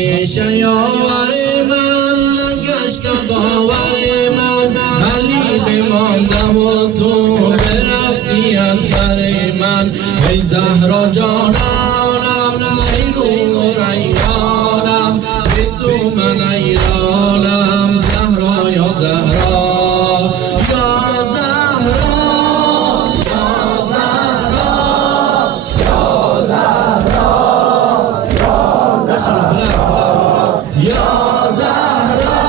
همیشه یار من گشت باور من، علی بماندم و تو برفتی از بر من. ای زهرا جانانم، ای روح ریانم، به تو من ایرانم. زهرا یا زهرا یا زهرا یا زهرا یا زهرا یا زهرا یا زهرا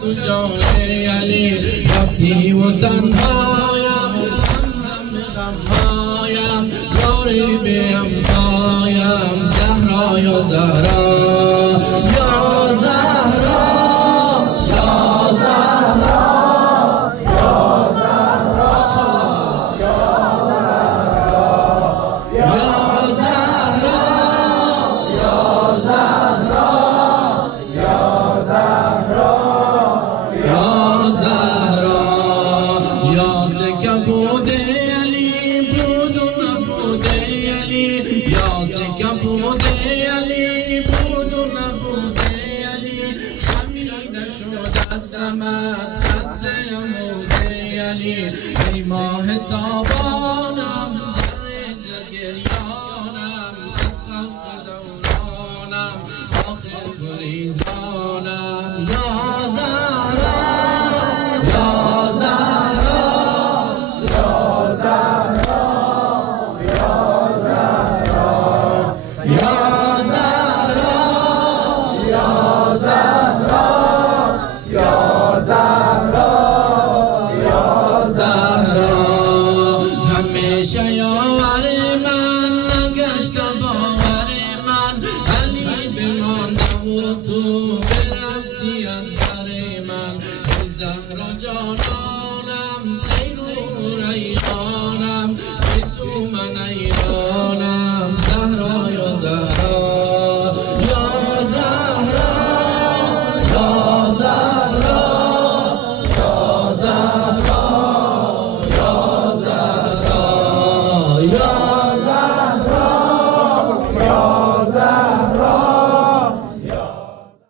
تو جای علی رفتی و تنهایم، همدم غمهایم، یاری بیم پایم. زهرا یا زهرا یا زهرا یا زهرا یا ای ماه تابانم، در گریانم، از خلق دورانم، آخر گریزانم. یا زهرا یا زهرا یا زهرا یا زهرا یا زهرا یا زهرا یا زهرا همیشه یار من گشت باور من، علی بماندم و تو برفتی از بر من. ای زهرا جان